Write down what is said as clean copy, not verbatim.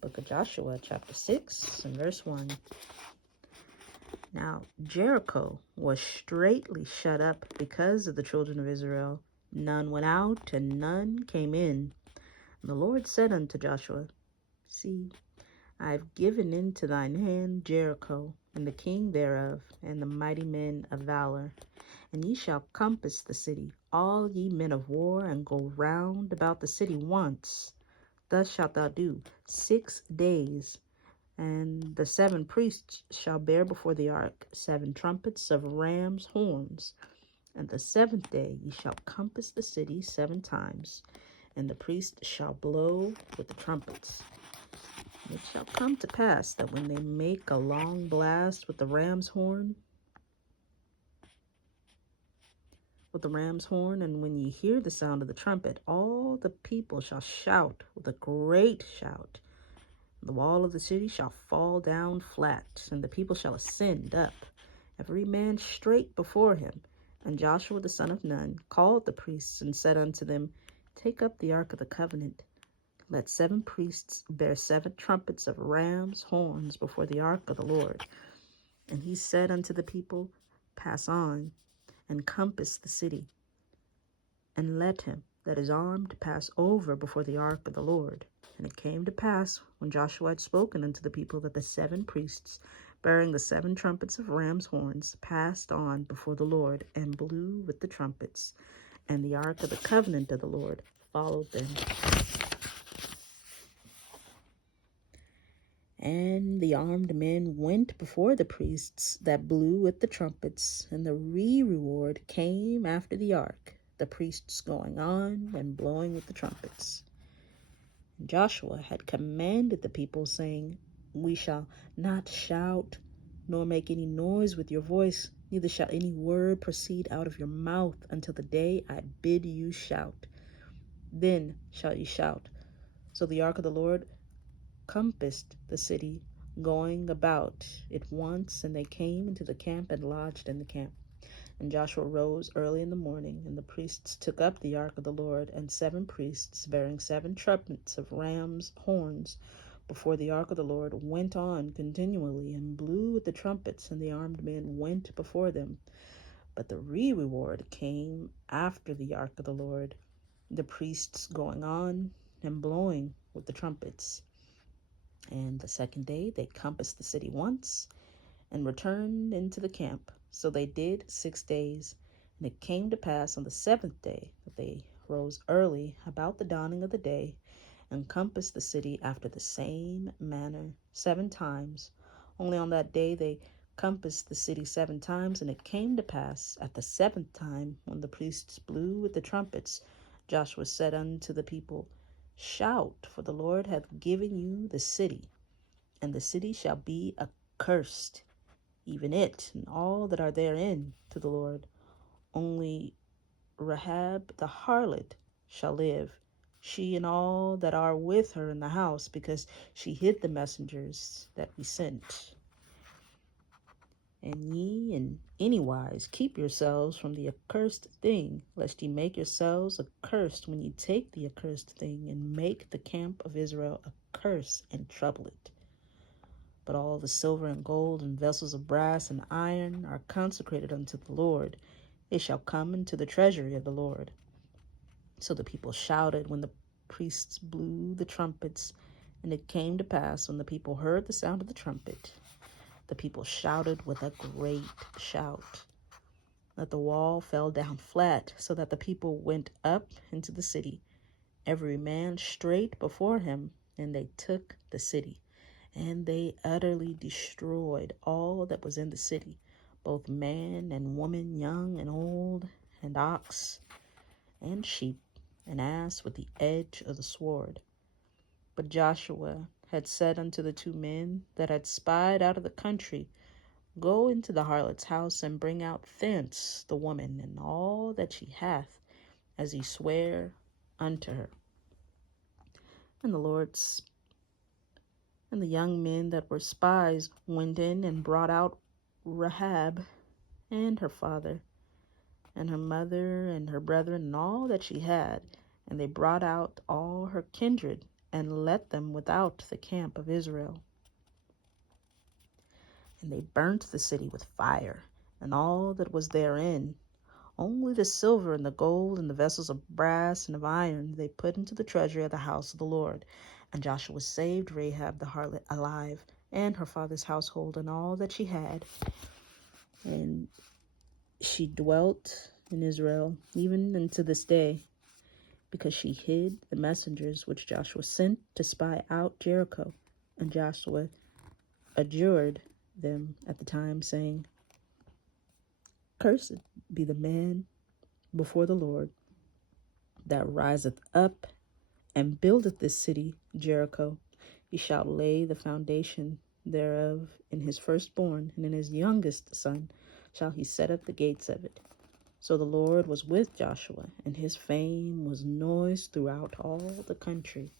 The book of Joshua, chapter 6, and verse 1. Now Jericho was straitly shut up because of the children of Israel. None went out, and none came in. And the Lord said unto Joshua, See, I have given into thine hand Jericho, and the king thereof, and the mighty men of valor. And ye shall compass the city, all ye men of war, and go round about the city once. Thus shalt thou do 6 days. And the 7 priests shall bear before the ark 7 trumpets of ram's horns. And the 7th day ye shall compass the city 7 times, and the priest shall blow with the trumpets. And it shall come to pass that when they make a long blast with the ram's horn, and when ye hear the sound of the trumpet, all the people shall shout with a great shout. The wall of the city shall fall down flat, and the people shall ascend up, every man straight before him. And Joshua the son of Nun called the priests, and said unto them, Take up the ark of the covenant. Let 7 priests bear 7 trumpets of ram's horns before the ark of the Lord. And he said unto the people, Pass on, and compass the city, and let him that is armed pass over before the ark of the Lord. And it came to pass, when Joshua had spoken unto the people, that the 7 priests, bearing the 7 trumpets of ram's horns, passed on before the Lord, and blew with the trumpets. And the ark of the covenant of the Lord followed them. And the armed men went before the priests that blew with the trumpets, and the reward came after the ark, the priests going on and blowing with the trumpets. And Joshua had commanded the people, saying, We shall not shout, nor make any noise with your voice, neither shall any word proceed out of your mouth until the day I bid you shout. Then shall ye shout. So the ark of the Lord compassed the city, going about it once, and they came into the camp and lodged in the camp. And Joshua rose early in the morning, and the priests took up the ark of the Lord, and 7 priests bearing 7 trumpets of ram's horns before the ark of the Lord went on continually, and blew with the trumpets, and the armed men went before them. But the reward came after the ark of the Lord, the priests going on and blowing with the trumpets. And the 2nd day they compassed the city once, and returned into the camp. So they did 6 days. And it came to pass on the 7th day that they rose early about the dawning of the day, and compassed the city after the same manner 7 times. Only on that day they compassed the city 7 times. And it came to pass at the 7th time, when the priests blew with the trumpets, Joshua said unto the people, Shout, for the Lord hath given you the city, and the city shall be accursed, even it and all that are therein, to the Lord. Only Rahab the harlot shall live, she and all that are with her in the house, because she hid the messengers that we sent. And ye in any wise keep yourselves from the accursed thing, lest ye make yourselves accursed when ye take the accursed thing, and make the camp of Israel a curse, and trouble it. But all the silver and gold and vessels of brass and iron are consecrated unto the Lord. They shall come into the treasury of the Lord. So the people shouted when the priests blew the trumpets. And it came to pass, when the people heard the sound of the trumpet, the people shouted with a great shout, that the wall fell down flat, so that the people went up into the city, every man straight before him, and they took the city. And they utterly destroyed all that was in the city, both man and woman, young and old, and ox and sheep and ass, with the edge of the sword. But Joshua had said unto the 2 men that had spied out of the country, Go into the harlot's house, and bring out thence the woman and all that she hath, as ye swear unto her. And the young men that were spies went in and brought out Rahab and her father and her mother and her brethren and all that she had. And they brought out all her kindred and let them without the camp of Israel. And they burnt the city with fire, and all that was therein. Only the silver and the gold and the vessels of brass and of iron they put into the treasury of the house of the Lord. And Joshua saved Rahab the harlot alive, and her father's household, and all that she had. And she dwelt in Israel even unto this day, because she hid the messengers which Joshua sent to spy out Jericho. And Joshua adjured them at the time, saying, Cursed be the man before the Lord that riseth up and buildeth this city Jericho. He shall lay the foundation thereof in his firstborn, and in his youngest son shall he set up the gates of it. So the Lord was with Joshua, and his fame was noised throughout all the country.